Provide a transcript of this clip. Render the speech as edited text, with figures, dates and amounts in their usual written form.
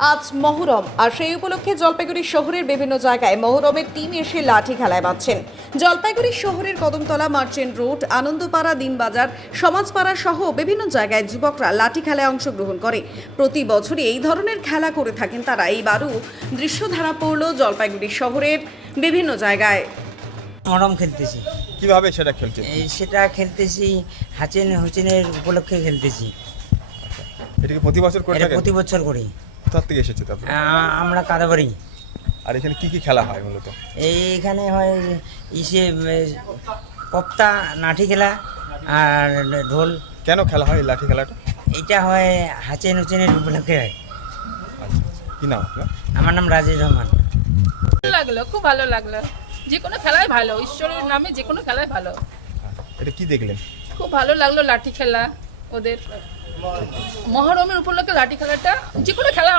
আজ মহরম, আর সেই উপলক্ষে জলপাইগুড়ি শহরের বিভিন্ন জায়গায় মহরমের টিম এসে লাঠি খেলায় বাঁধছেন। জলপাইগুড়ি শহরের কদমতলা, মার্চেন্ট রোড, আনন্দপাড়া, দিনবাজার, সমাজপাড়া সহ বিভিন্ন জায়গায় যুবকরা লাঠি খেলায় অংশগ্রহণ করে। প্রতি বছরই এই ধরনের খেলা করে থাকেন তারা। এইবারও দৃশ্য ধরা পড়ল জলপাইগুড়ি শহরের বিভিন্ন জায়গায়। মহরম খেলতেছি। কিভাবে সেটা খেলছে? সেটা খেলতেছি হাচেন হোসেনের উপলক্ষে খেলতেছি। এটা কি প্রতি বছর করে এটা থাকেন? প্রতি বছর করি। কোথা থেকে এসেছে তারপরে? আমরা কাদাবাড়ি। আর এখানে কি কি খেলা হয় মূলত? এইখানে হয় কপ্তা, লাঠি খেলা আর ঢোল। কেন খেলা হয় এই লাঠি খেলাটা? এটা হয় হাচেন হোসেনের উপলক্ষে হয়। আচ্ছা, কি নাম আপনার? আমার নাম রাজেশ রহমান। লাগলো, খুব ভালো লাগলো। যে কোনো খেলাই ভালো, ঈশ্বরের নামে যে কোনো খেলাই ভালো। এটা কি দেখলেন? খুব ভালো লাগলো লাঠি খেলা ওদের। মহরমের উপলক্ষে লাঠি খেলাটা, যে কোনো খেলা